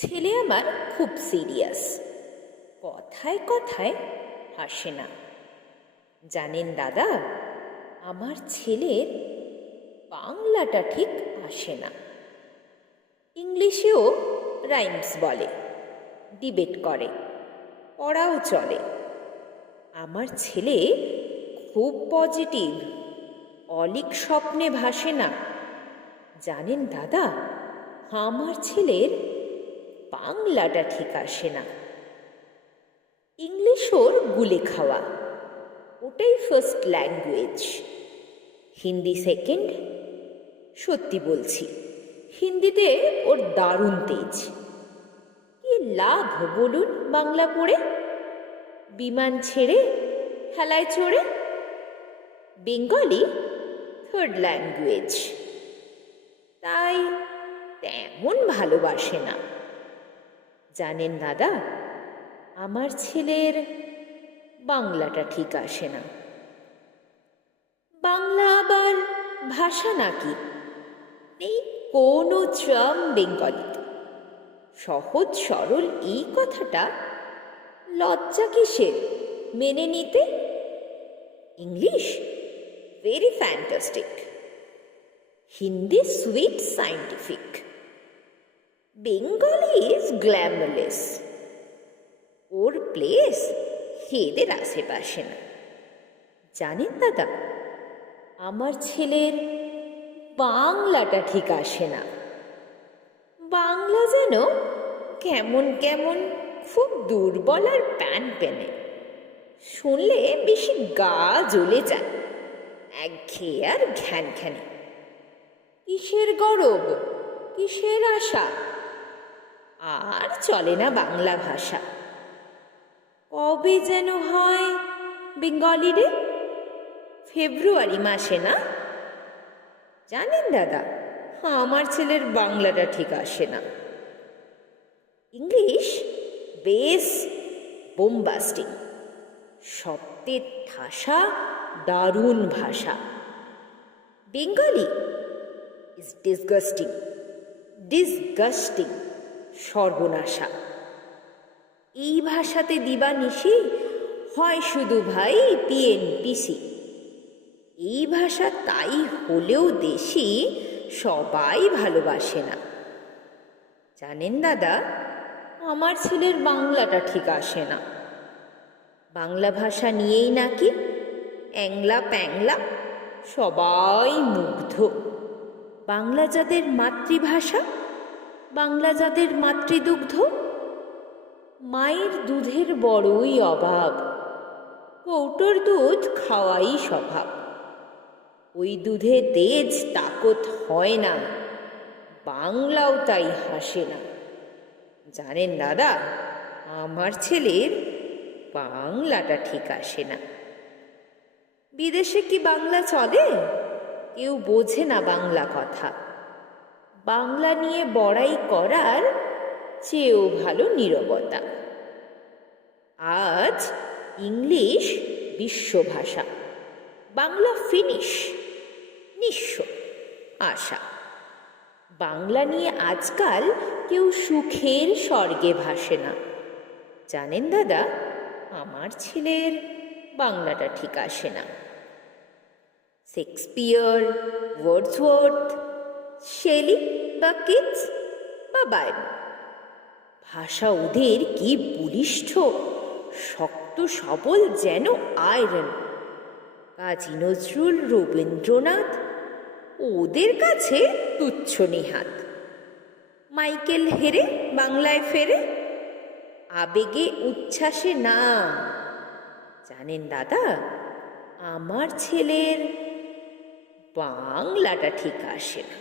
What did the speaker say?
ছেলে আমার খুব সিরিয়াস, কথায় কথায় হাসে না। জানেন দাদা, আমার ছেলের বাংলাটা ঠিক আসে না। ইংলিশেও রাইমস বলে, ডিবেট করে, পড়াও চলে। আমার ছেলে খুব পজিটিভ, অলিক স্বপ্নে ভাসে না। জানেন দাদা, আমার ছেলের বাংলাটা ঠিক আসে না। ইংলিশ ওর গুলে খাওয়া, ওটাই ফার্স্ট ল্যাঙ্গুয়েজ। হিন্দি সেকেন্ড। সত্যি বলছি, হিন্দিতে ওর দারুণ তেজ। কি লাভ বলুন বাংলা পড়ে? বিমান ছেড়ে খেলায় চড়ে। বেঙ্গলি থার্ড ল্যাঙ্গুয়েজ, তাই তেমন ভালোবাসে না। জানেন দাদা, আমার ছেলের বাংলাটা ঠিক আসে না। বাংলা আবার ভাষা নাকি? নেই কোনো ট্রাম বেঙ্গলিতে। সহজ সরল এই কথাটা লজ্জা কিসের মেনে নিতে? English very fantastic, Hindi sweet scientific, Bengali is glamourless. Or place এদের আশেপাশে না। জানেন দাদা, আমার ছেলের বাংলাটা ঠিক আসে না। বাংলা যেন কেমন কেমন খুব দুর্বল আর প্যান পেনে। শুনলে বেশি গা জ্বলে যায়, একঘেয়ে আর ঘ্যান ঘ্যানে। কিসের গরব, কিসের আশা, আর চলে না বাংলা ভাষা। কবে যেন হয় বেঙ্গলি ডে? ফেব্রুয়ারি মাসে না? জানেন দাদা, আমার ছেলের বাংলাটা ঠিক আসে না। ইংলিশ বেশ বোমবাস্টিং, শব্দের ঠাসা দারুণ ভাষা। বেঙ্গলি ইজ ডিসগাস্টিং, ডিসগাস্টিং, সর্বনাশা। এই ভাষাতে দিবানিশি হয় শুধু ভাই পিএনপিসি। এই ভাষা তাই হলেও দেশি সবাই ভালোবাসে না। জানেন দাদা, আমার ছেলের বাংলাটা ঠিক আসে না। বাংলা ভাষা নিয়েই নাকি অ্যাংলা প্যাংলা সবাই মুগ্ধ। বাংলা যাদের মাতৃভাষা, বাংলা যাদের মাতৃদুগ্ধ, মায়ের দুধের বড়ই অভাব, কৌটোর দুধ খাওয়াই স্বভাব। ওই দুধে তেজ তাকত হয় না, বাংলাও তাই হাসে না। জানেন দাদা, আমার ছেলের বাংলাটা ঠিক আসে না। বিদেশে কি বাংলা চলে? কেউ বোঝে না বাংলা কথা। বাংলা নিয়ে বড়াই করার চেয়েও ভালো নীরবতা। আজ ইংলিশ বিশ্বভাষা, বাংলা ফিনিশ, নিঃস্ব আশা। বাংলা নিয়ে আজকাল কেউ সুখের স্বর্গে ভাসে না। জানেন দাদা, আমার ছেলের বাংলাটা ঠিক আসে না। শেক্সপিয়ার, ওয়ার্ডসওয়ার্থ, শেলি বা কিটস বা বায়রন, ভাষা ওদের কি বলিষ্ঠ, শক্ত সবল যেন আয়রন। কাজী নজরুল, রবীন্দ্রনাথ ওদের কাছে তুচ্ছ নেহাত। মাইকেল হেরে বাংলায় ফেরে, আবেগে উচ্ছ্বাসে না। জানেন দাদা, আমার ছেলের বাংলাটা ঠিক আসে না।